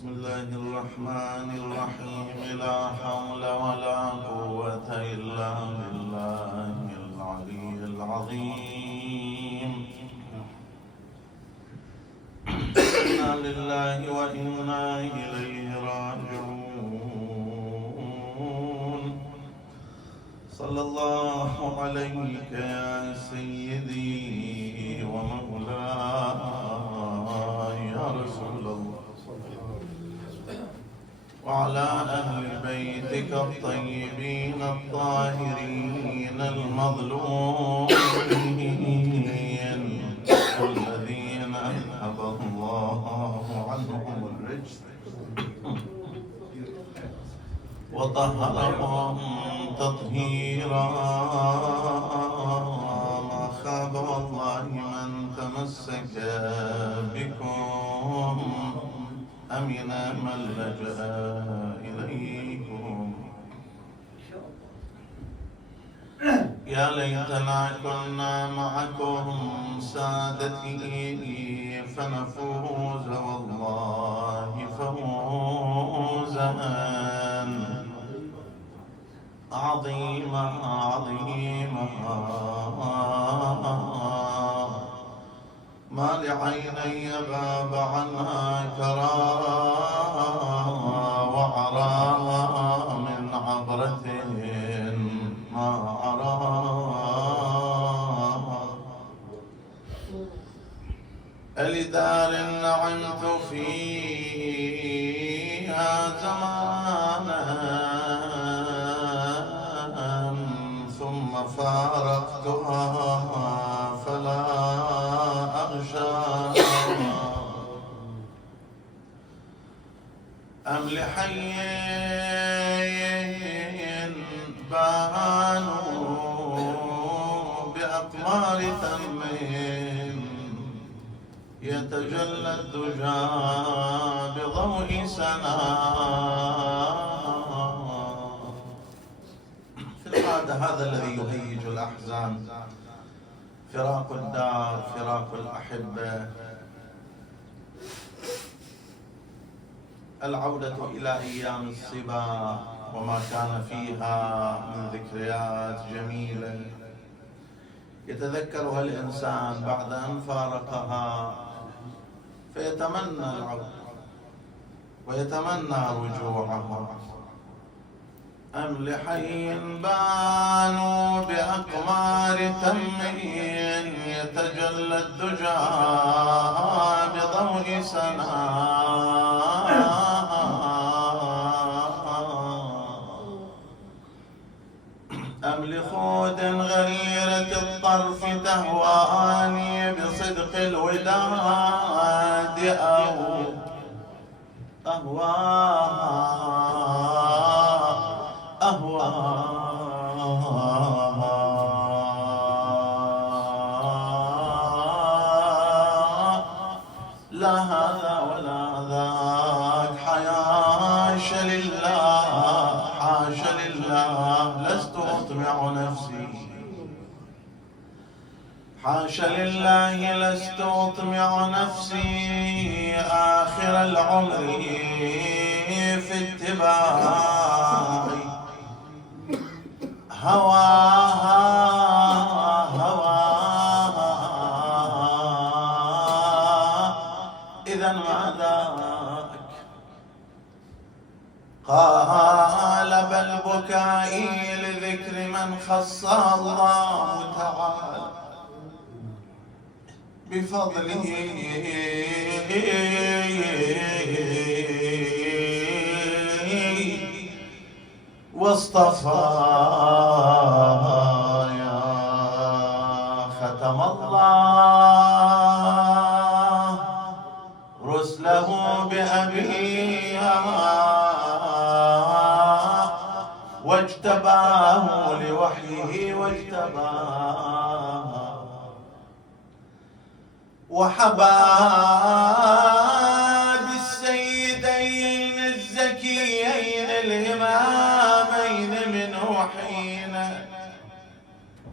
بسم الله الرحمن الرحيم. لا حول ولا قوة إلا بالله العلي العظيم. إنا لله وإنا إليه راجعون. صلى الله عليك يا سيدي ومولاي يا رسول الله، وعلى أهل بيتك الطيبين الطاهرين المظلومين الذين أذهب الله عنهم الرجس وطهرهم تطهيرا. ما خاب والله من تمسك بكم، أمن من لجأ إليكم. يا ليتنا كنا معكم سادتي فنفوز والله فوزا عظيما عظيما. ما لعيني غاب عنها كرى وعرى من عبرة ما أرى. لدار نعمت فيها زمانا ثم فارقتها فلا أغشى. أم لحي بانوا بأقمار ثم يتجلى الدجى بضوء سنا. في العادة هذا الذي يهيج الأحزان، فراق الدار، فراق الأحبة، العودة إلى أيام الصبا وما كان فيها من ذكريات جميلة يتذكرها الإنسان بعد أن فارقها، فيتمنى العودة ويتمنى رجوعها. أم لحي بانوا بأقمار تم يتجلى الدجى بضوء سنا. أم لخود غيرة الطرف تهواني بصدق الوداد أو أهواها لا هذا ولا ذاك. حياش لله حاش لله لست أطمع نفسي، حاش لله لست أطمع نفسي آخر العمر في اتباع هواها هواها. إذا ما ذاك قال بل بكائي لذكر من خص الله تعالى بفضله واصطفى. يا ختم الله رسله بأبيها واجتباه لوحيه واجتباه وحبى بالسيدين الزكيين الإمامين منه حين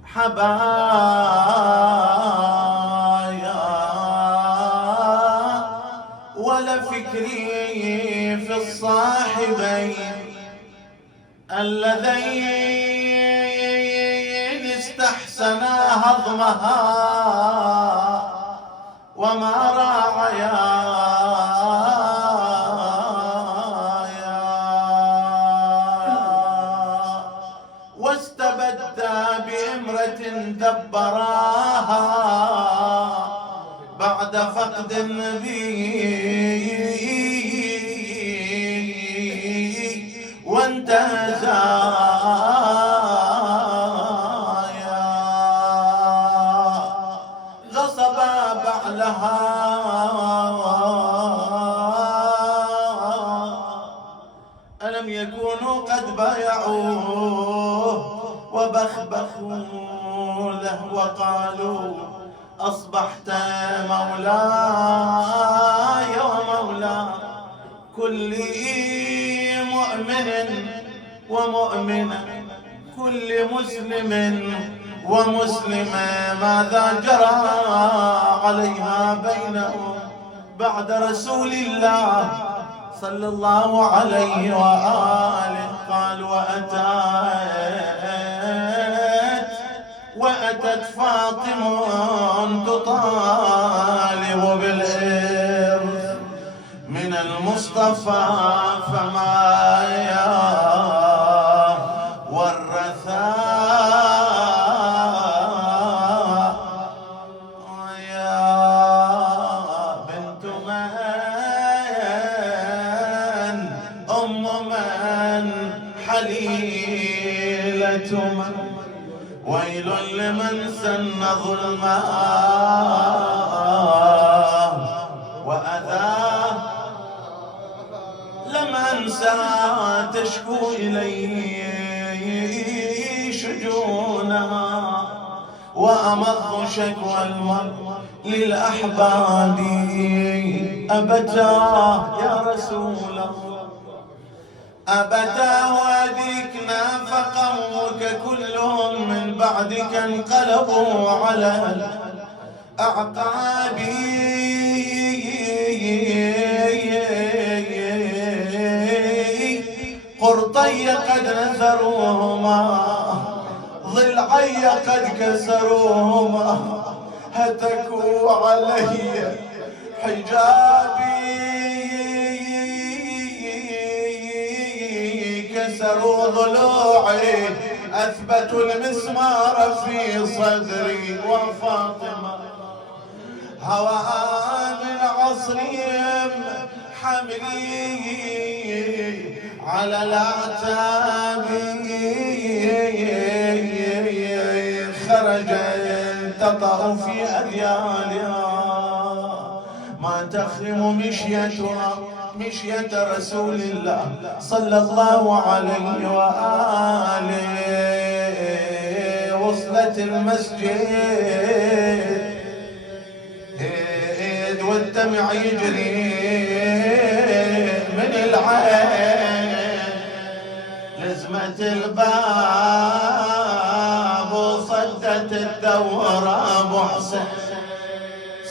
حبايا ولا فكري الصاحبين اللذين استحسنا هضمها وما راعيا واستبدا بامرة دبراها بعد فقد النبي وانتهزا غصبا بعلها ألم يكونوا قد بايعوه وبخبخوا له وقالوا أصبحت مولاي ومولى كل مؤمن ومؤمنة كل مسلم ومسلمة ماذا جرى عليها بينهم بعد رسول الله صلى الله عليه وآله. قال وأتت فاطمة تطالب بالإرث من المصطفى فما ورثا يا بنت من أم من حليلة من ويل لمن سن ظلما وأذاه لم أنسى تشكو إليه شجونها وأمض شكوى المرء للأحباب أبتا يا رسول الله أبتا وأديكنا فقومك كلهم من بعدك انقلبوا على الأعقاب قرطي قد نثروهما ضلعي قد كسروهما هتكوا علي حجابي كسروا ضلوعي أثبتوا المسمار في صدري وفاطمة هواء من عصرهم حملي على الأعتاب خرجت تطأ في أذيالها ما تخرم مشيتها مشية رسول الله صلى الله عليه وآله. وصلت المسجد والدمع يجري من العين لزمت الباب وصدت الدورة أبو حسين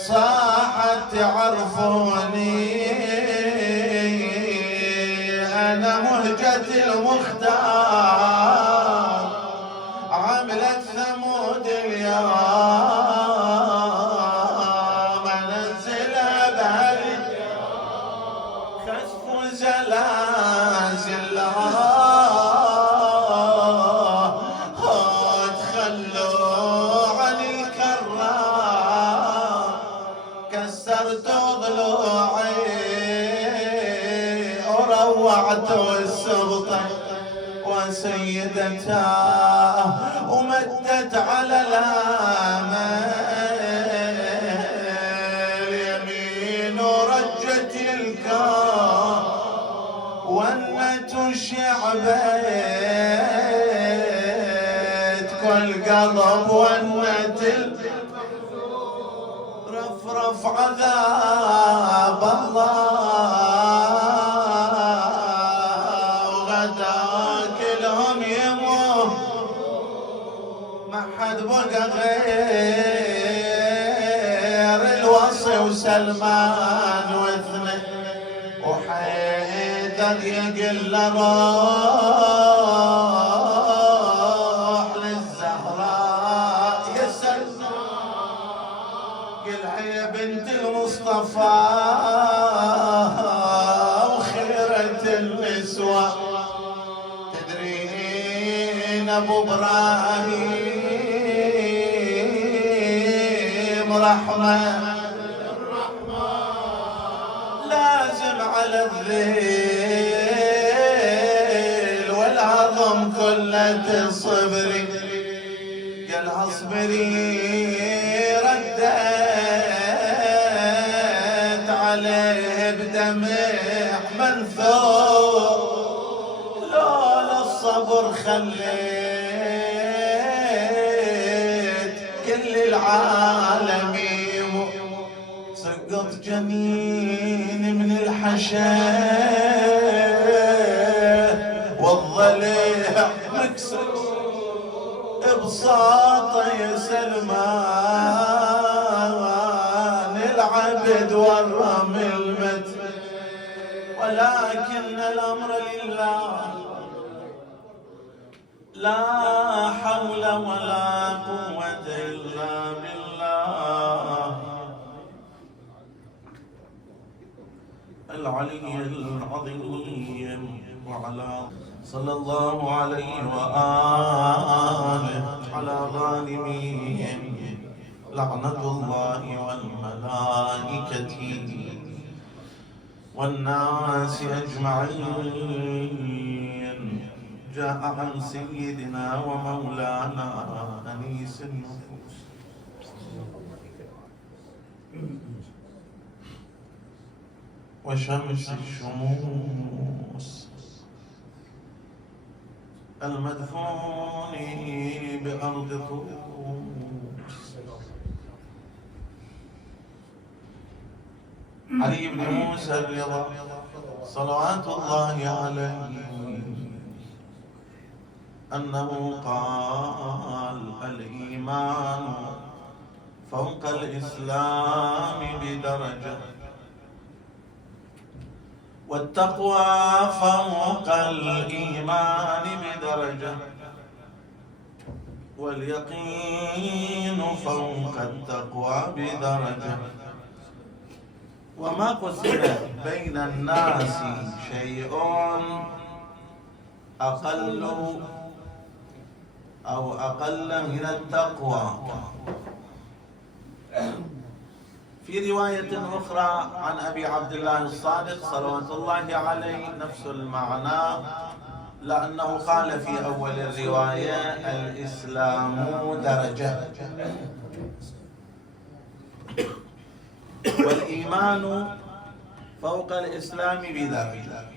صاحت تعرفوني أنا مهجة المختار عملت ثمود اليوم ننزل بهالي خسف زلازل تخلوا عن الكرام كسرت ضلوعي وروعت السلطة وسيدتها ومدت على الامل يمين ورجت الكار ونت شعبت كل قلب ونت رفرف عذاب الله وغدا كلهم يموت ما حد بقى غير الوصي وسلمان واثنين وحيد ذل يقل روح للزهراء يسلم قلها يا بنت المصطفى وخيرة النسوة تدرين ابو ابراهيم رحمة لازم على الذيل والعظم كله تصبري قال اصبري ردت عليه بدمع منثور لولا الصبر خليت كل العالم سقط جنين من الحشاه والضليع مكسر بساطة يا سلمان العبد ورم المت ولكن الأمر لله لا حول ولا قوة إلا بالله العلي العظيم وعلى صلى الله عليه وآله على ظالمين لعنة الله والملائكة والناس أجمعين جاء عن سيدنا ومولانا أنيس النفوس وشمس الشموس المدفون بأرض طوس علي بن موسى الرضا صلوات الله عليه أنه قال الإيمان فوق الإسلام بدرجة والتقوى فوق الإيمان بدرجة واليقين فوق التقوى بدرجة وما قسم بين الناس شيء أقل من التقوى. في رواية أخرى عن أبي عبد الله الصادق صلوات الله عليه نفس المعنى، لأنه قال في أول الرواية الإسلام درجة والإيمان فوق الإسلام بدرجة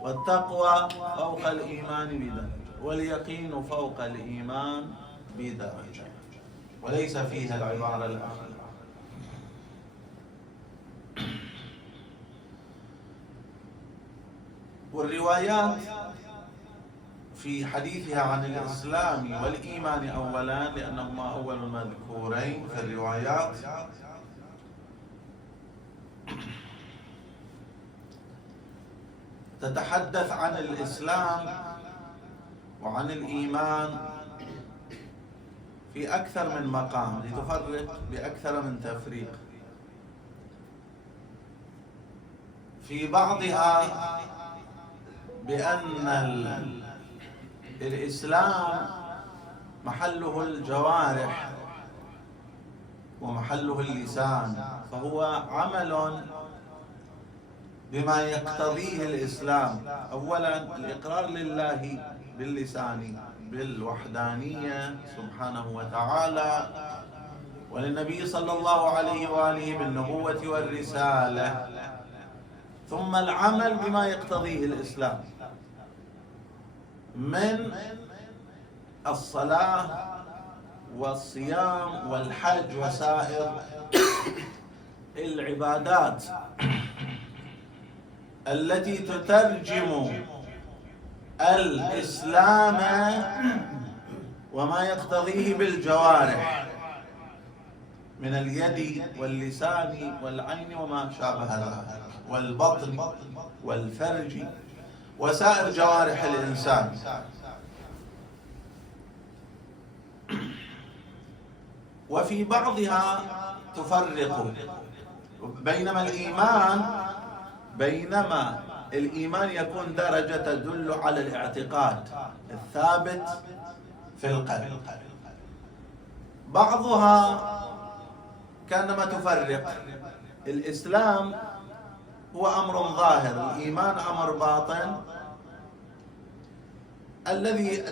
والتقوى فوق الإيمان بدرجة واليقين فوق الإيمان بدرجة، وليس فيها العبارة الأخيرة. والروايات في حديثها عن الإسلام والإيمان أولا لأنهما أول المذكورين في الروايات تتحدث عن الإسلام وعن الإيمان في أكثر من مقام لتفرق بأكثر من تفريق. في بعضها بأن الإسلام محله الجوارح ومحله اللسان، فهو عمل بما يقتضيه الإسلام. أولا الإقرار لله باللسان بالوحدانية سبحانه وتعالى، وللنبي صلى الله عليه وآله بالنبوة والرسالة، ثم العمل بما يقتضيه الإسلام من الصلاة والصيام والحج وسائر العبادات التي تترجم الإسلام وما يقتضيه بالجوارح. من اليد واللسان والعين وما شابه ذلك، والبطن والفرج وسائر جوارح الإنسان. وفي بعضها تفرق بينما الإيمان يكون درجة تدل على الاعتقاد الثابت في القلب، بعضها كانما تفرق. الإسلام هو أمر ظاهر، الإيمان أمر باطن. الذي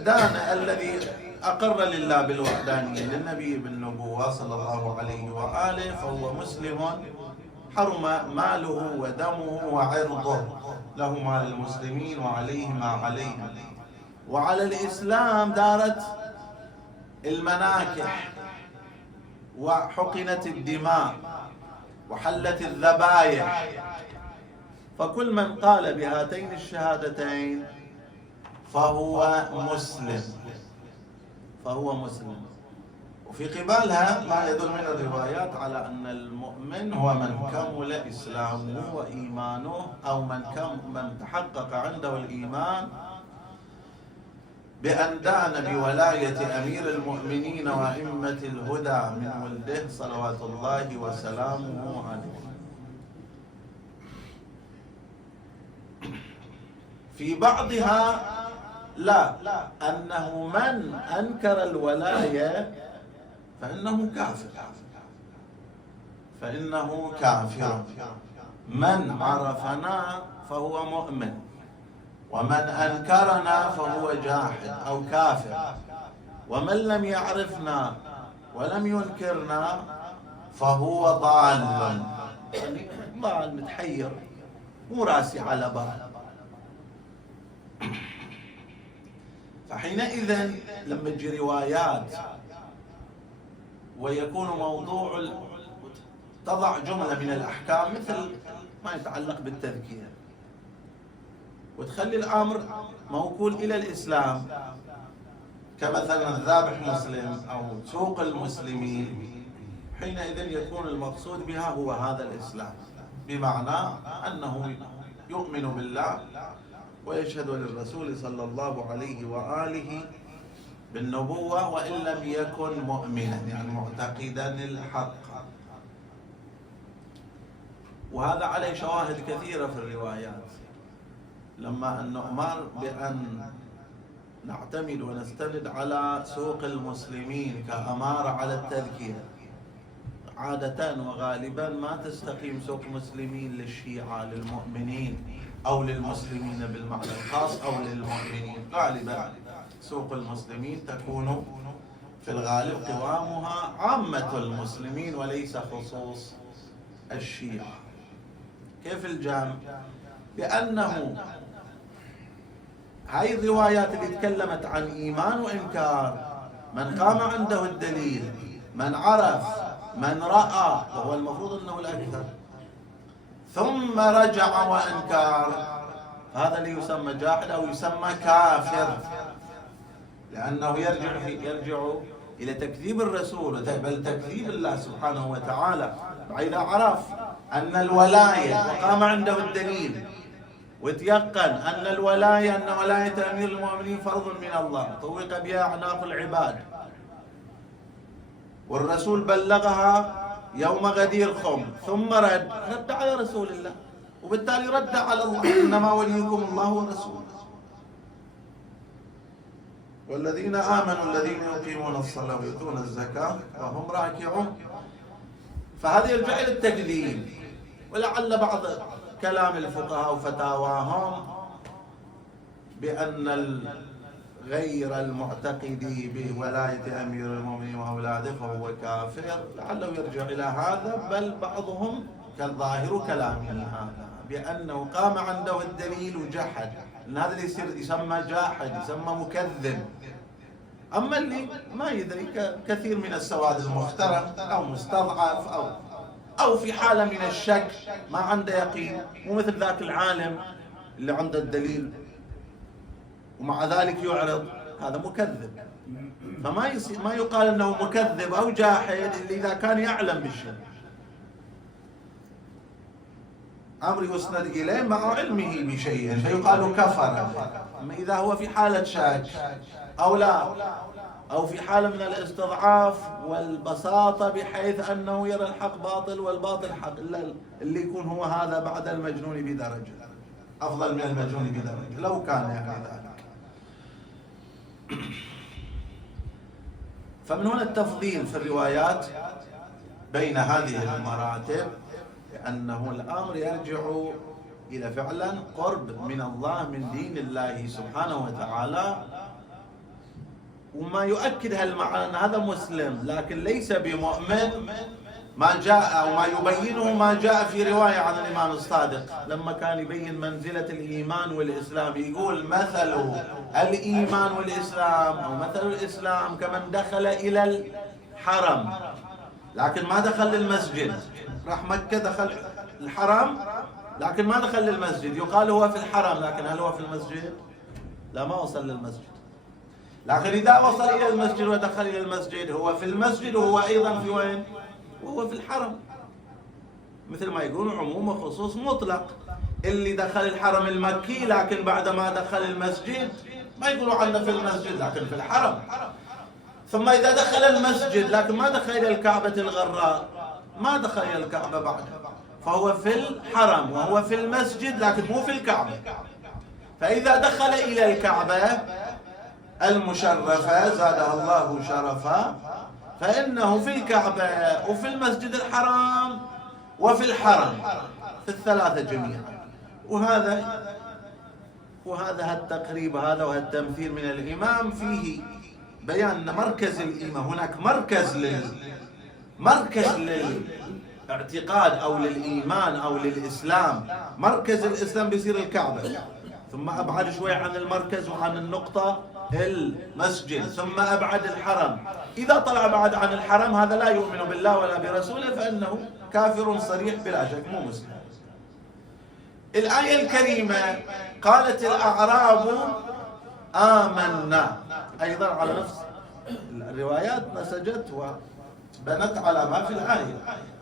أقر لله بالوحدانية، للنبي بالنبوة صلى الله عليه وآله، فهو مسلم حرم ماله ودمه وعرضه، له ما للمسلمين وعليه ما عليهم. وعلى الإسلام دارت المناكح وحقنت الدماء وحلت الذبائح. فكل من قال بهاتين الشهادتين فهو مسلم. وفي قبالها ما يدل من الروايات على أن المؤمن هو من كمل إسلامه وإيمانه، أو من تحقق عنده الإيمان بأن دان بولاية أمير المؤمنين وأئمة الهدى من ولده صلوات الله وسلامه عليه. في بعضها لا، أنه من أنكر الولاية فإنه كافر. من عرفنا فهو مؤمن، ومن أنكرنا فهو جاحد أو كافر، ومن لم يعرفنا ولم ينكرنا فهو ضال، يعني ضال متحير مو راسي على بال. فحينئذ لما تجي روايات ويكون موضوع تضع جملة من الأحكام مثل ما يتعلق بالتذكير، وتخلي الأمر موكول إلى الإسلام، كمثلا الذابح مسلم أو سوق المسلمين، حينئذ يكون المقصود بها هو هذا الإسلام، بمعنى أنه يؤمن بالله ويشهد للرسول صلى الله عليه وآله بالنبوة، وإن لم يكن مؤمنا، يعني معتقدا الحق. وهذا عليه شواهد كثيرة في الروايات. لما أن نؤمر بأن نعتمد ونستند على سوق المسلمين كأمارة على التذكير، عادة وغالبا ما تستقيم سوق مسلمين للشيعة للمؤمنين أو للمسلمين بالمعنى الخاص أو للمؤمنين. غالبا سوق المسلمين تكون في الغالب قوامها عامة المسلمين وليس خصوص الشيعة. كيف الجامع؟ بأنه هاي الروايات اللي تكلمت عن إيمان وإنكار، من قام عنده الدليل، من عرف، من رأى، وهو المفروض أنه الأكثر، ثم رجع وإنكار، هذا اللي يسمى جاحد أو يسمى كافر، لأنه يرجع إلى تكذيب الرسول، بل تكذيب الله سبحانه وتعالى. فإذا عرف أن الولاية وقام عنده الدليل وتيقن أن الولاية، أن ولاية أمير المؤمنين فرض من الله طوق بها أعناق العباد، والرسول بلغها يوم غدير خم، ثم رد على رسول الله، وبالتالي رد على الله، إنما وليكم الله ورسوله والذين آمنوا الذين يقيمون الصلاة ويؤتون الزكاة وهم راكعون. فهذا يرجع إلى التكذيب. ولعل بعض كلام الفقهاء وفتاواهم بأن غير المعتقد بولاية أمير المؤمنين وأولاده فهو كافر، لعله يرجع إلى هذا، بل بعضهم كالظاهر كلامه هذا بأنه قام عنده الدليل وجحد، لأن هذا اللي يصير يسمى جاحد، يسمى مكذب. أما اللي ما يدري كثير من السواد المحترم أو مستضعف أو في حالة من الشك، ما عنده يقين، مو مثل ذاك العالم اللي عنده الدليل ومع ذلك يعرض، هذا مكذب، ما يقال أنه مكذب أو جاحد إذا كان يعلم بالشيء. أمر يسند إليه مع علمه بشيء فيقال كفر. أما إذا هو في حالة شك أو لا، أو في حالة من الاستضعاف والبساطة بحيث أنه يرى الحق باطل والباطل حق، اللي يكون هو هذا بعد المجنون بدرجة أفضل من المجنون بدرجة لو كان يعني ذلك. فمن هنا التفضيل في الروايات بين هذه المراتب، لأنه الأمر يرجع إلى فعلا قرب من الله من دين الله سبحانه وتعالى. وما يؤكد هالمعنى أن هذا مسلم لكن ليس بمؤمن، ما جاء أو ما يبينه ما جاء في رواية عن الإمام الصادق لما كان يبين منزلة الإيمان والإسلام، يقول مثل الإيمان والإسلام أو مثل الإسلام كمن دخل إلى الحرم لكن ما دخل للمسجد. راح مكة دخل الحرم لكن ما دخل للمسجد، يقال هو في الحرم لكن هل هو في المسجد؟ لا، ما وصل للمسجد. لكن إذا وصل إلى المسجد ودخل إلى المسجد هو في المسجد وهو أيضا في وين؟ وهو في الحرم. مثل ما يقولون عموم وخصوص مطلق، اللي دخل الحرم المكي لكن بعد ما دخل المسجد ما يقولوا عنه في المسجد لكن في الحرم. ثم إذا دخل المسجد لكن ما دخل إلى الكعبة الغراء، ما دخل إلى الكعبة بعد، فهو في الحرم وهو في المسجد لكن مو في الكعبة. فإذا دخل إلى الكعبة المشرفة زادها الله شرفا فإنه في الكعبة وفي المسجد الحرام وفي الحرم، في الثلاثة جميعا. وهذا التقريب هذا وهالتمثيل من الإمام فيه بيان أن مركز الإيمان هناك مركز للاعتقاد أو للإيمان أو للإسلام. مركز الإسلام بيصير الكعبة، ثم أبعد شوي عن المركز وعن النقطة المسجد، ثم أبعد الحرم. إذا طلع بعد عن الحرم هذا لا يؤمن بالله ولا برسوله فإنه كافر صريح بلا شك، مو مسلم. الآية الكريمة قالت الأعراب آمنا، أيضا على نفس الروايات نسجت وبنت على ما في الآية.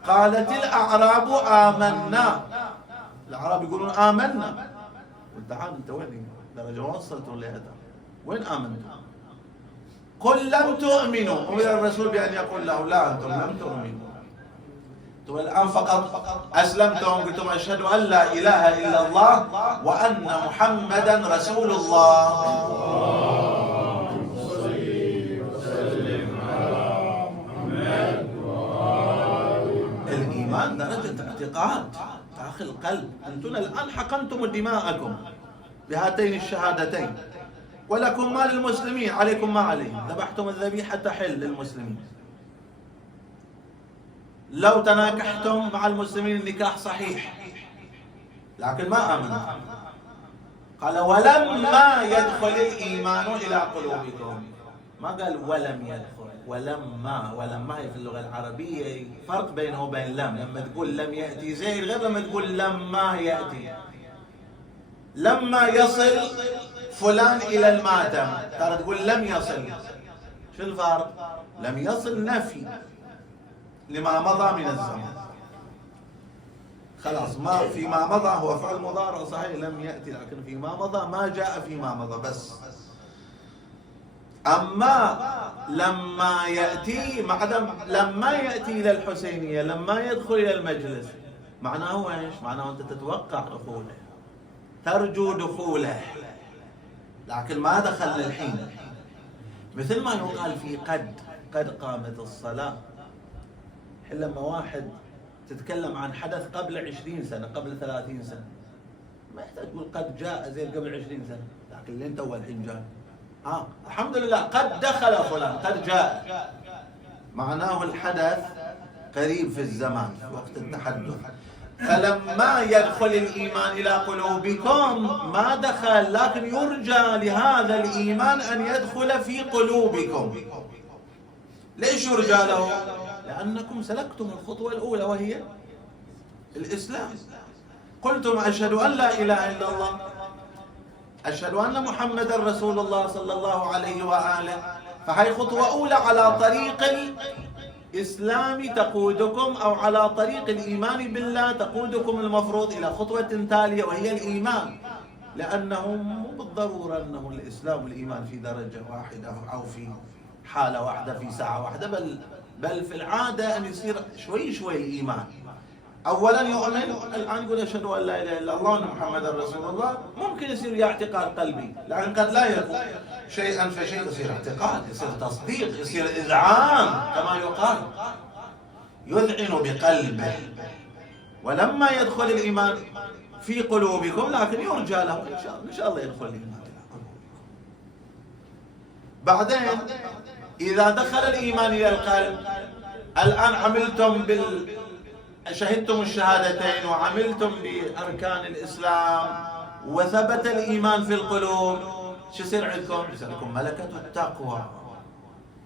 قالت الأعراب آمنا، الأعراب يقولون آمنا، والدعاء أنت وين درجة وصلتم لهذا؟ وين آمنتم؟ قل لم تؤمنوا، أمر الرسول بأن يقول له لا أنتم لم تؤمنوا، أنتم الآن فقط أسلمتم قلتم أشهد أن لا إله إلا الله وأن محمدا رسول الله. الإيمان درجة اعتقاد داخل القلب. أنتم الآن حقنتم دماءكم بهاتين الشهادتين، ولكم ما للمسلمين عليكم ما عليهم، ذبحتم الذبيحة تحل للمسلمين، لو تناكحتم مع المسلمين النكاح صحيح، لكن ما آمنوا. قال ولما يدخل الإيمان إلى قلوبكم، ما قال ولم يدخل، ولما هي في اللغة العربية فرق بينه وبين لما تقول لم يأتي زيد غير لما تقول لما يأتي. لما يصل فلان إلى الماتم ترى تقول لم يصل، شو الفرق؟ لم يصل نفي لما مضى من الزمن، خلاص ما فيما مضى هو فعل مضارع صحيح لم يأتي، لكن فيما مضى ما جاء فيما مضى بس. أما لما يأتي لما يأتي إلى الحسينية، لما يدخل إلى المجلس، معناه إيش؟ معناه أنت تتوقع دخوله، ترجو دخوله، لكن ما دخل للحين. مثل ما يقال في قد قامت الصلاة. لما واحد تتكلم عن حدث قبل 20 سنة قبل 30 سنة ما يحتاج تقول قد جاء زي قبل 20 سنة، لكن اللي انت اول الحين جاء الحمد لله قد دخل فلان قد جاء، معناه الحدث قريب في الزمان في وقت التحدث. فلما يدخل الإيمان إلى قلوبكم ما دخل، لكن يرجى لهذا الإيمان أن يدخل في قلوبكم. ليش يرجى له؟ لأنكم سلكتم الخطوة الأولى وهي الإسلام. قلتم أشهد أن لا إله إلا الله، أشهد أن محمدا رسول الله صلى الله عليه وآله، فهي خطوة أولى على طريق الإسلام تقودكم، أو على طريق الإيمان بالله تقودكم المفروض إلى خطوة تالية وهي الإيمان، لأنه مو بالضرورة أنه الإسلام والإيمان في درجة واحدة أو في حالة واحدة في ساعة واحدة، بل في العادة أن يصير شوي شوي الإيمان. أولا يؤمن، الآن يقول أشهد أن لا إله إلا الله وأن محمدا رسول الله، ممكن يصير اعتقاد قلبي، لكن قد لا يكون شيئا فشيء، يصير اعتقاد، يصير تصديق، يصير إذعان كما يقال، يذعن بقلبه. ولما يدخل الإيمان في قلوبكم، لكن يرجى له إن شاء الله يدخل الإيمان. بعدين إذا دخل الإيمان إلى القلب، الآن عملتم شهدتم الشهادتين وعملتم بأركان الإسلام وثبت الإيمان في القلوب، شو يصير عندكم؟ يصير لكم ملكة التقوى.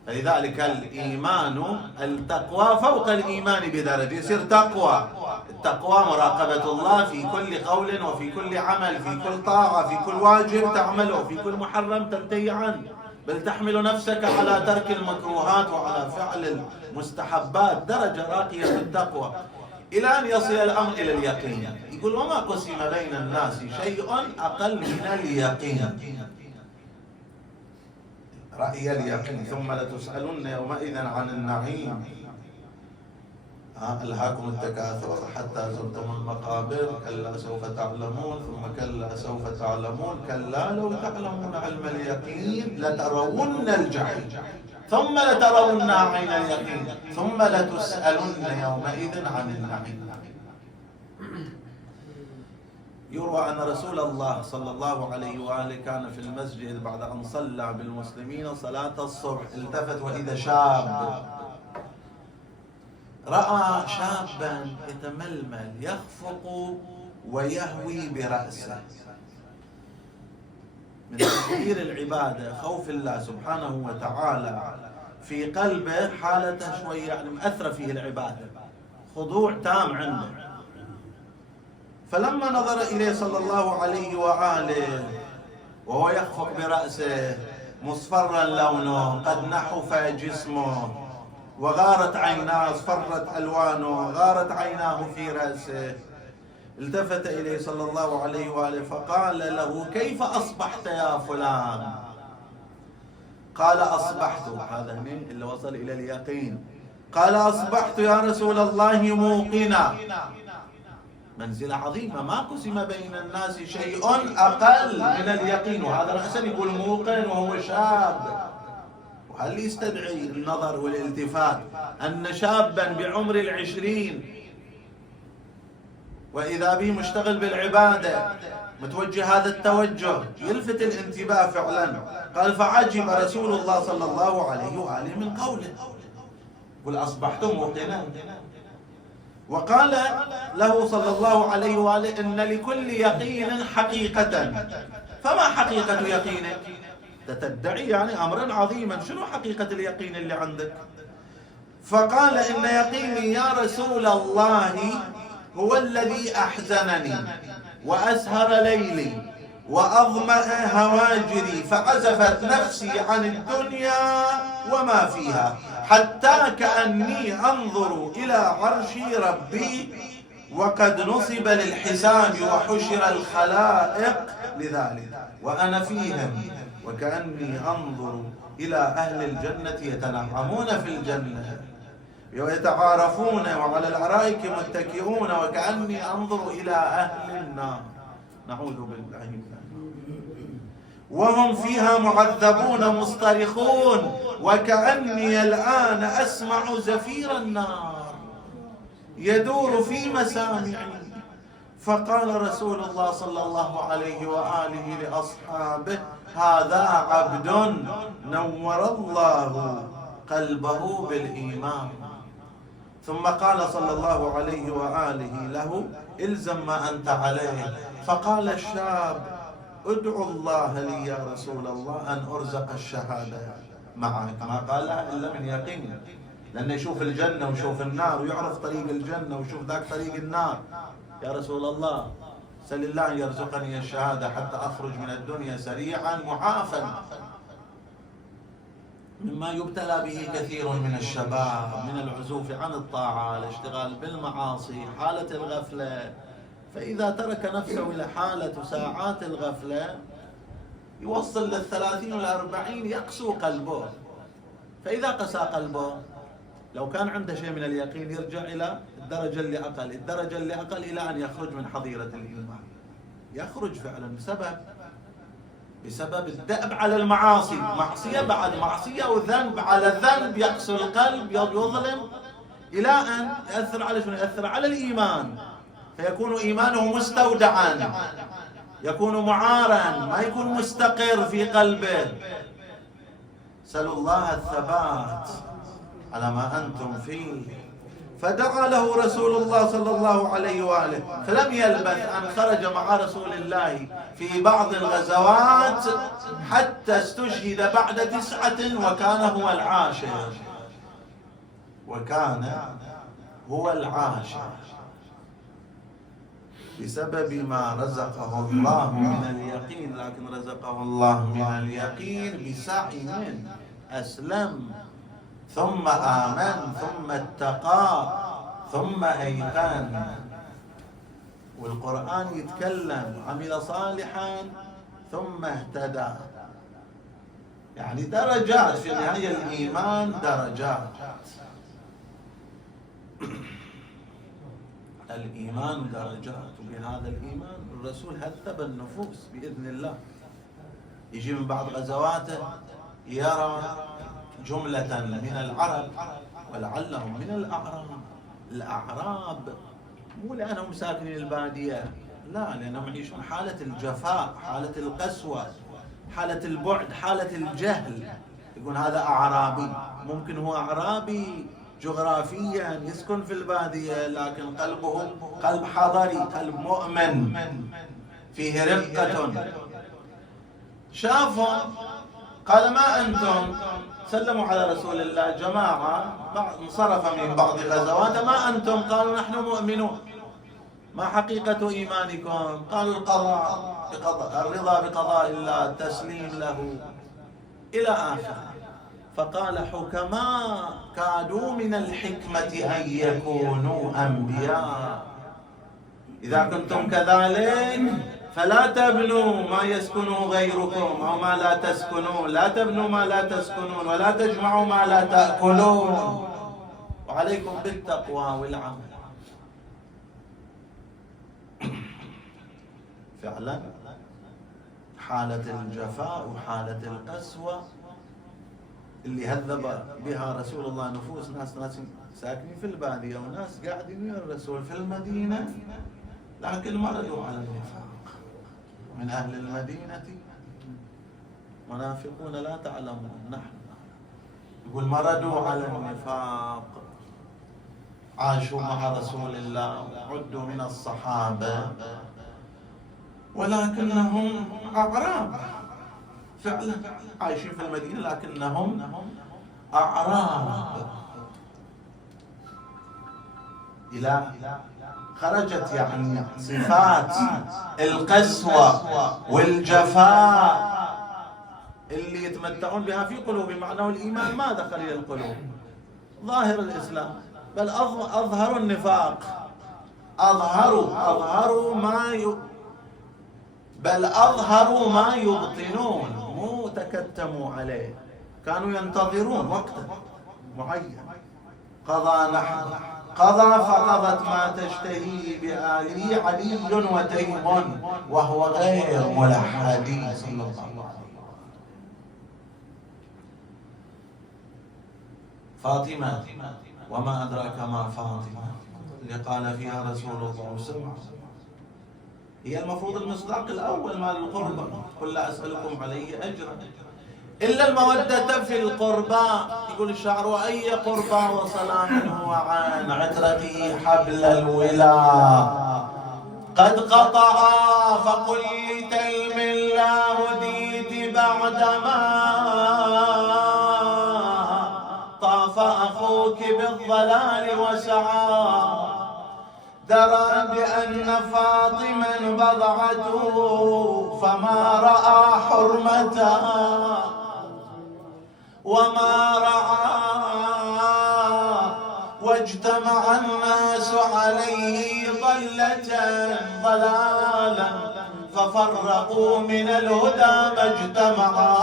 فلذلك الإيمان، التقوى فوق الإيمان بدرجة، يصير تقوى. التقوى مراقبة الله في كل قول وفي كل عمل، في كل طاعة، في كل واجب تعمله، في كل محرم تنتهي عنه، بل تحمل نفسك على ترك المكروهات وعلى فعل المستحبات، درجة راقية في التقوى، إلى أن يصل الأمر إلى اليقين. يقول وما قسم بين الناس شيء أقل من اليقين، رأي اليقين، ثم لتسألن يومئذ عن النعيم. ألهاكم التكاثر حتى زرتم المقابر، كلا سوف تعلمون، ثم كلا سوف تعلمون، كلا لو تعلمون علم اليقين لترون الجحيم ثم لترونها عين اليقين ثم لتسألن يومئذ عن النعيم. يروى أن رسول الله صلى الله عليه وآله كان في المسجد بعد أن صلى بالمسلمين صلاة الصبح، التفت وإذا شاب، رأى شابا يتململ يخفق ويهوي برأسه، من تأثير العبادة، خوف الله سبحانه وتعالى في قلبه، حالته شوية يعني مأثرة فيه العبادة، خضوع تام عنده. فلما نظر إليه صلى الله عليه وآله وهو يخفق برأسه مصفرا لونه، قد نحف جسمه وغارت عيناه، اصفرت ألوانه، غارت عيناه في رأسه، التفت إليه صلى الله عليه وآله فقال له كيف أصبحت يا فلان؟ قال أصبحت، هذا اللي وصل إلى اليقين، قال أصبحت يا رسول الله موقنا، منزلة عظيمة، ما قسم بين الناس شيء أقل من اليقين. وهذا رأسا يقول موقن وهو شاب، وهل يستدعي النظر والالتفات أن شابا بعمر 20 وإذا به مشتغل بالعبادة متوجه هذا التوجه يلفت الانتباه فعلا. قال فعجب رسول الله صلى الله عليه وآله من قوله، قل أصبحت موقنا. وقال له صلى الله عليه وآله إن لكل يقين حقيقة، فما حقيقة يقينك؟ تدعي يعني أمرا عظيما، شنو حقيقة اليقين اللي عندك؟ فقال إن يقيني يا رسول الله هو الذي أحزنني وأسهر ليلي وأظمأ هواجري، فعزفت نفسي عن الدنيا وما فيها، حتى كأني أنظر إلى عرش ربي وقد نصب للحساب وحشر الخلائق لذلك وأنا فيهم، وكأني أنظر إلى أهل الجنة يتنعمون في الجنة ويتعارفون وعلى الأرائك متكئون، وكأني أنظر إلى أهل النار، نعوذ بالله منها، وهم فيها معذبون مصطرخون، وكأني الآن أسمع زفير النار يدور في مسامعي. فقال رسول الله صلى الله عليه وآله لأصحابه هذا عبد نور الله قلبه بالإيمان. ثم قال صلى الله عليه وآله له الزم ما أنت عليه. فقال الشاب ادعو الله لي يا رسول الله أن أرزق الشهادة معك، ما قال إلا من يقين، لأنه يشوف الجنة ويشوف النار ويعرف طريق الجنة ويشوف ذاك طريق النار. يا رسول الله سل الله أن يرزقني الشهادة حتى أخرج من الدنيا سريعا معافى مما يبتلى به كثير من الشباب من العزوف عن الطاعة، الاشتغال بالمعاصي، حالة الغفلة. فإذا ترك نفسه إلى حالة ساعات الغفلة يوصل لل30 وال40 يقسو قلبه. فإذا قسى قلبه لو كان عنده شيء من اليقين يرجع إلى الدرجة اللي أقل إلى أن يخرج من حظيرة الإيمان. يخرج فعلا بسبب الدأب على المعاصي، معصية بعد معصية وذنب على الذنب، يقسو القلب يظلم إلى أن يأثر على شنو؟ يأثر على الإيمان، فيكون إيمانه مستودعا، يكون معارا، ما يكون مستقر في قلبه. سألوا الله الثبات على ما أنتم فيه. فدعا له رسول الله صلى الله عليه وآله، فلم يلبث أن خرج مع رسول الله في بعض الغزوات حتى استشهد بعد 9 وكان هو العاشر بسبب ما رزقه الله من اليقين. لكن رزقه الله من اليقين بسعي من أسلم ثم آمن ثم اتقى ثم أيقن. والقرآن يتكلم عمل صالحا ثم اهتدى، يعني درجات في نهاية الإيمان، درجات. الإيمان درجات، وبهذا الإيمان الرسول هذب النفوس بإذن الله. يجي من بعض غزواته يرى جملة من العرب ولعلهم من الأعراب، مو لأنهم ساكنين البادية، لا، لأنهم يعيشون حالة الجفاء، حالة القسوة، حالة البعد، حالة الجهل. يقول هذا أعرابي، ممكن هو أعرابي جغرافيا يسكن في البادية، لكن قلبه قلب حضري، قلب مؤمن فيه رقة. شافهم قال ما أنتم؟ سلموا على رسول الله جماعة، انصرف من بعض غزوات، ما أنتم؟ قالوا نحن مؤمنون. ما حقيقة إيمانكم؟ قالوا الرضا بقضاء الله، التسليم له، إلى آخر. فقال حكماء كادوا من الحكمة أن يكونوا أنبياء. إذا كنتم كذلك فلا تبنوا ما يسكنه غيركم أو ما لا تسكنون، لا تبنوا ما لا تسكنون ولا تجمعوا ما لا تأكلون، وعليكم بالتقوى والعمل. فعلا حالة الجفاء وحالة القسوة اللي هذب بها رسول الله نفوس ناس ساكنين في البادية وناس قاعدين ويا الرسول في المدينة، لكن مرضوا على النفاق. من أهل المدينة منافقون لا تعلمون نحن، يقول مرضوا على النفاق، عاشوا مع رسول الله، عدوا من الصحابة، ولكنهم أعراب فعلا عايشين في المدينة، لكنهم أعراب. إلى خرجت يعني صفات القسوة والجفاء اللي يتمتعون بها في قلوب، معناه الإيمان ما دخل إلى القلوب، ظاهر الإسلام، بل أظهروا النفاق، أظهروا ما يبطنون، مو تكتموا عليه، كانوا ينتظرون وقتا معين. قضى فقضت ما تشتهي بآله علي وتيم وهو غير ملحد صلى الله عليه وسلم. فاطمة وما أدراك ما فاطمة اللي قال فيها رسول الله صلى الله عليه وسلم هي المفروض المصداق الأول مال القربى، قل لا أسألكم عليه أجرا إلا المودة في القربى. يقول الشاعر وأي قربى وصل منه عن عترته حبل الولاء قد قطع فقل لتيم لا هديت بعدما طاف أخوك بالضلال وسعى درى بأن فاطمة بضعته فما رأى حرمتها وما رعى، واجتمع الناس عليه ضلالا ففرقوا من الهدى ما اجتمعا،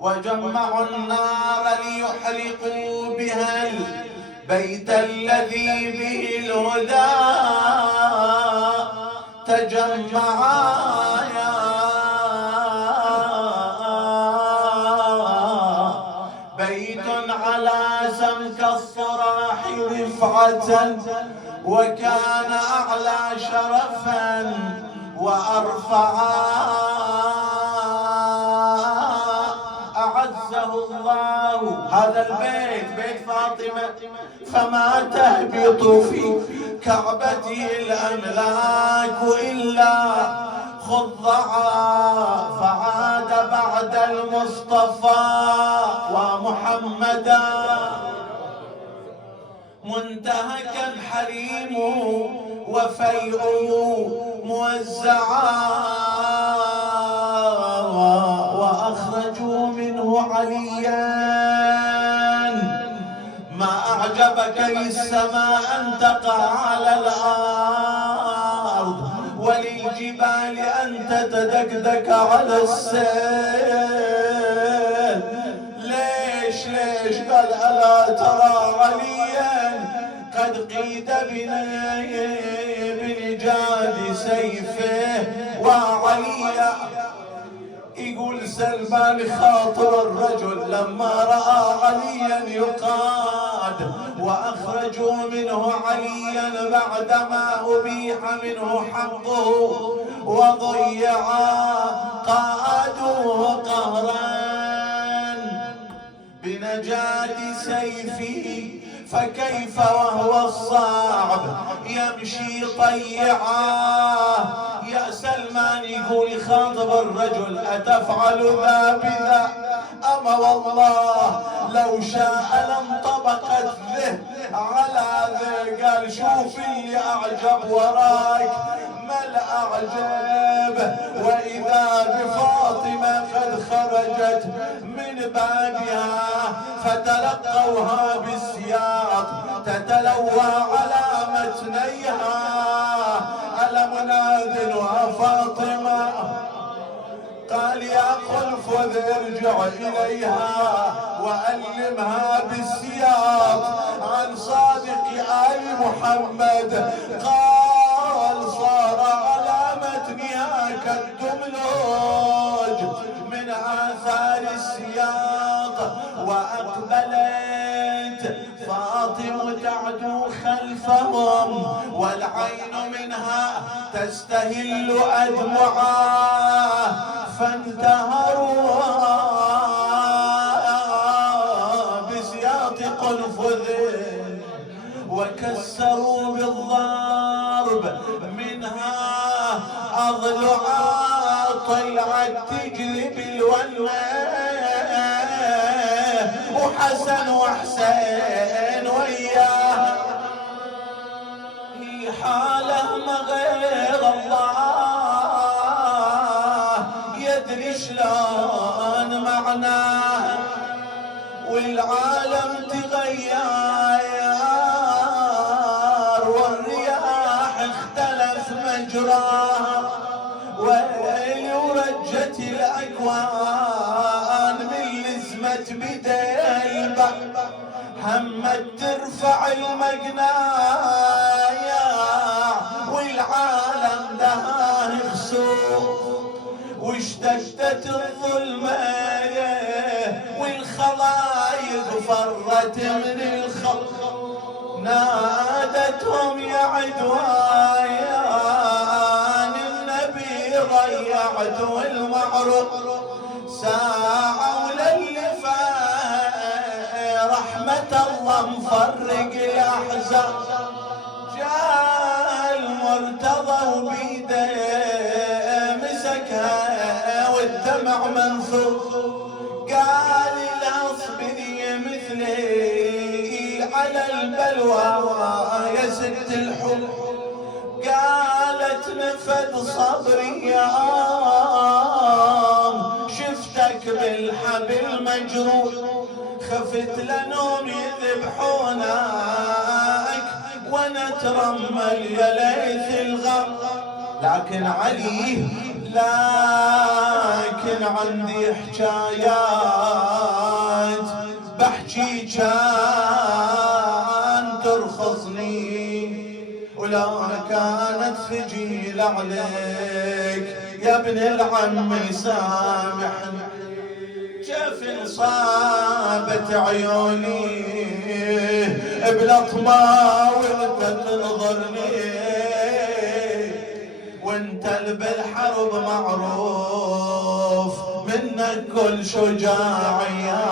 وجمعوا النار ليحرقوا بها البيت الذي به الهدى تجمعا. بيت على سمك الصراح رفعة وكان أعلى شرفا وأرفعا، أعزه الله هذا البيت بيت فاطمة، فما تهبط في كعبته الأملاك إلا خضعا، فعاد بعد المصطفى ومحمدا منتهكا حريمه وفيئه موزعا، وأخرجوا منه عليا ما أعجبك للسماء أن تقع على الأرض وللجبال أن تتدكدك على السيل. ليش قال ألا ترى عليا قد قيد بنجاد سيفه، وعليا يقول سلمان خاطر الرجل لما رأى عليا يقاد، وأخرجوا منه عليا بعدما أبيح منه حقه وضيعا، قادوه قهرا بنجاة سيفه، فكيف وهو الصعب يمشي طيعا. يا سلمان يقول خاطب الرجل أتفعل ذا بذا؟ أما والله لو شاء لانطبقت ذه على ذه. قال شوف اللي أعجب وراك ما الأعجب، وإذا بفاطمة قد خرجت من بابها فتلقوها بالسياط تتلوى على متنيها، ألم ناذلها فاطمة؟ قال يا قنفذ ارجع إليها وألمها بالسياط عن صادق آل محمد. قال صار على متنها كالدملوج من آثار السياط، وأقبلت فاطمة تعدو خلفهم والعين منها تستهل أدمعا، فانتهروا بسياط قنفذ وكسروا بالضرب منها أضلعا، طلعت تجري بالولاء وحسن وحسين وياه حاله ما غير الله يدري شلون معناه، والعالم تغير والرياح اختلف مجراها، ورجت الأكوان من لزمة بديبة همت ترفع المقنايا، والعالم دهان خسوف واشتدت الظلمة والخلايق فرت من الخلق، نادتهم يا عدوان النبي ضيعت المعروف ساعة وللفا رحمة الله مفرق الأحزان. جاء المرتضى وبيده مسكها والدمع منثور، قال لا اصبري مثلي على البلوى يا ست الحب، قالت نفد صبري يا شفتك بالحبل مجروح، خفت لنوم يذبحونك وانا اترمل يا ليث الغم. لكن علي لكن عندي حكايات بحكي كان ترخصني، ولا كانت ثقيلة عليك يا ابن العم سامحني. كيف انصابت عيوني بلطمة وانت تنظرني، وانت بالحرب معروف منك كل شجاعية.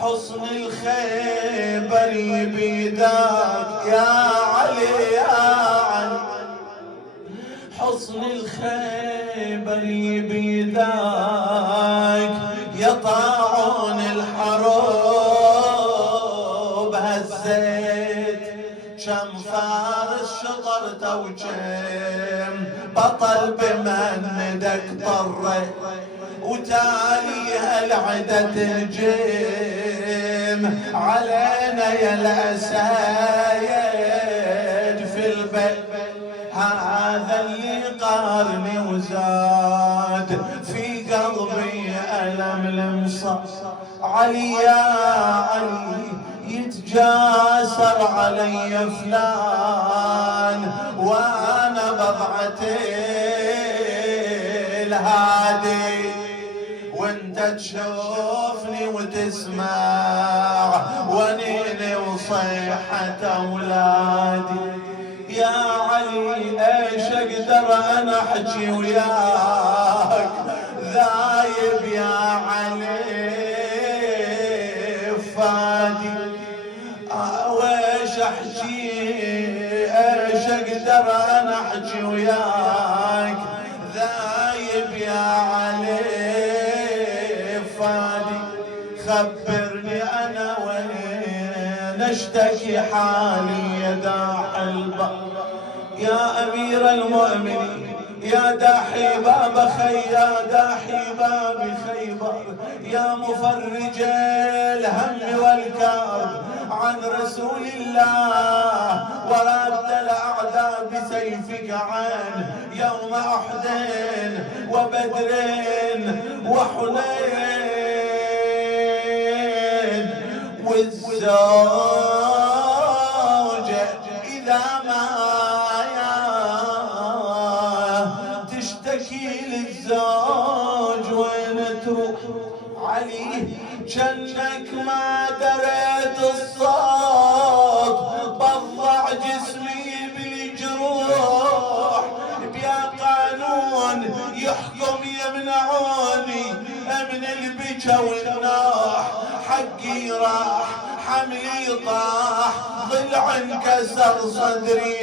حصن الخيبر بيداك يا علي يا علي، حصن الخيبر بيداك يا طاعون الحروب هزيت. كم فارس شطرت وكم بطل بمندك طرت، وتاليها العدة تهجم علينا يا الأسايد في البيت. هذا اللي قارني وزاد في قلبي ألم المصاب. علي يا علي يتجاسر علي فلان وانا بضعتي الهادي، وانت تشوفني وتسمع ونيني وصيحة اولادي. يا علي ايش اقدر انا احكي وياك ذايب يا علي فادي. ويش احكي ايش اقدر انا احكي وياك ذايب يا علي فادي. خبرني انا وين اشتكي حالي يا داح البر، يا امير المؤمنين يا داحي باب يا داحي باب خيبر، يا مفرج الهم والكرب عن رسول الله، ورد الاعداء بسيفك عن يوم احد وبدر وحنين. والزوجة إذا ما تشتكي للزوج وين تروح. علي جنك ما دريت الصوت بضع جسمي بالجروح، بيا قانون يحكم يمنعوني من البكا والناح. حقي راح حملي طاح ضلع انكسر صدري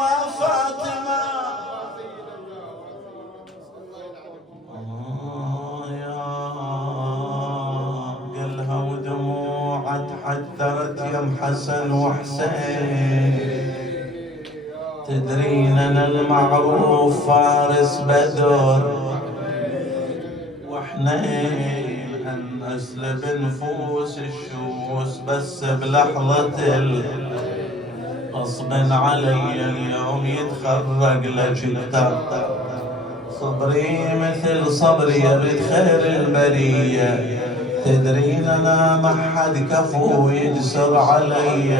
وفاطمة. قلها ودموع تحدرت يم حسن وحسين. تدرين انا المعروف فارس بدر وحنين، اسلب نفوس الشوس بس بلحظة غصب علي اليوم يتخرج لجلتك. صبري مثل صبري يا بنت خير البرية، تدرين انا ما حد كفو يجسر علي،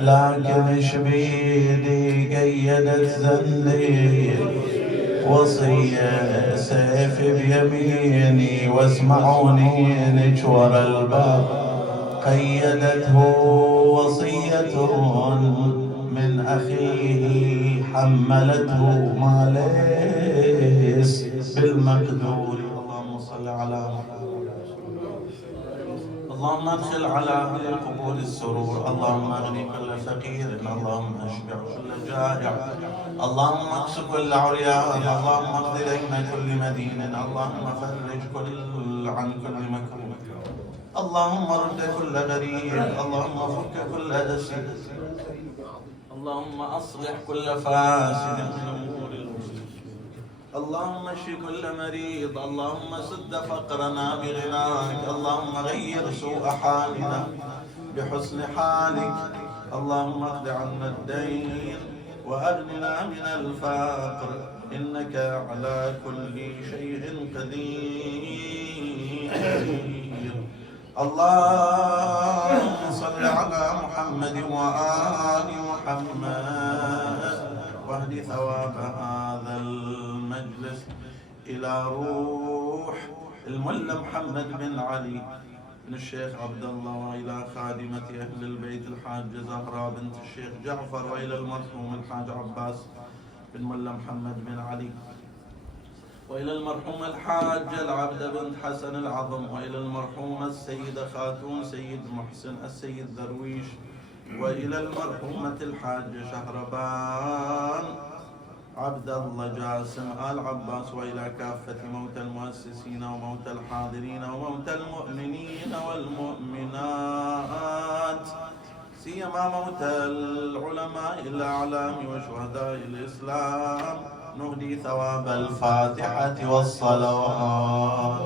لكن ايش بيدي قيدت زندي وصية سيف بيميني واسمعوني نجور الباب. قيدته وصية من أخيه حملته ما ليس بالمقدور. اللهم صل على محمد. اللهم ادخل على اهل القبور السرور، اللهم اغني كل فقير، اللهم اشبع كل جائع، اللهم اكس كل عريان، اللهم اقض دين كل مدين، اللهم فرج عن كل مكروه. اللهم رد كل غريب، اللهم فك كل أسير، اللهم أصلح كل فاسد من أمور المسلمين، اللهم اشف كل مريض، اللهم سد فقرنا بغناك، اللهم غير سوء حالنا بحسن حالك، اللهم اقض عنا الدين وأغننا من الفقر، إنك على كل شيء قدير. اللهم صل على محمد وآل محمد، واهد ثواب هذا المجلس إلى روح الملا محمد بن علي بن الشيخ عبد الله، وإلى خادمة أهل البيت الحاجة زهراء بنت الشيخ جعفر، وإلى المرحوم الحاج عباس بن ملا محمد بن علي، وإلى المرحوم الحاجة العبد بنت حسن العظم، وإلى المرحومة السيدة خاتون سيد محسن السيد درويش، وإلى المرحومة الحاجة شهربان عبد الله جاسم آل عباس، وإلى كافة موتى المؤسسين وموتى الحاضرين وموتى المؤمنين والمؤمنات، سيما موتى العلماء الأعلام وشهداء الإسلام، نهدي ثواب الفاتحة والصلوات.